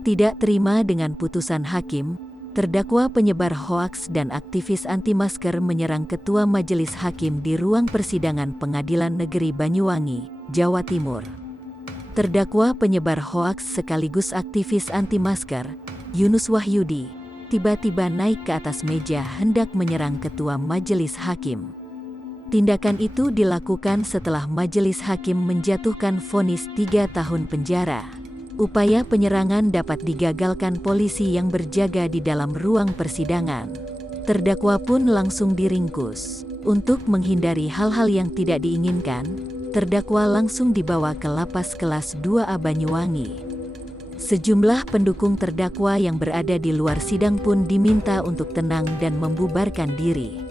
Tidak terima dengan putusan hakim, terdakwa penyebar hoaks dan aktivis anti-masker menyerang Ketua Majelis Hakim di ruang persidangan Pengadilan Negeri Banyuwangi, Jawa Timur. Terdakwa penyebar hoaks sekaligus aktivis anti-masker, Yunus Wahyudi, tiba-tiba naik ke atas meja hendak menyerang Ketua Majelis Hakim. Tindakan itu dilakukan setelah Majelis Hakim menjatuhkan vonis 3 tahun penjara. Upaya penyerangan dapat digagalkan polisi yang berjaga di dalam ruang persidangan. Terdakwa pun langsung diringkus. Untuk menghindari hal-hal yang tidak diinginkan, terdakwa langsung dibawa ke Lapas Kelas 2A Banyuwangi. Sejumlah pendukung terdakwa yang berada di luar sidang pun diminta untuk tenang dan membubarkan diri.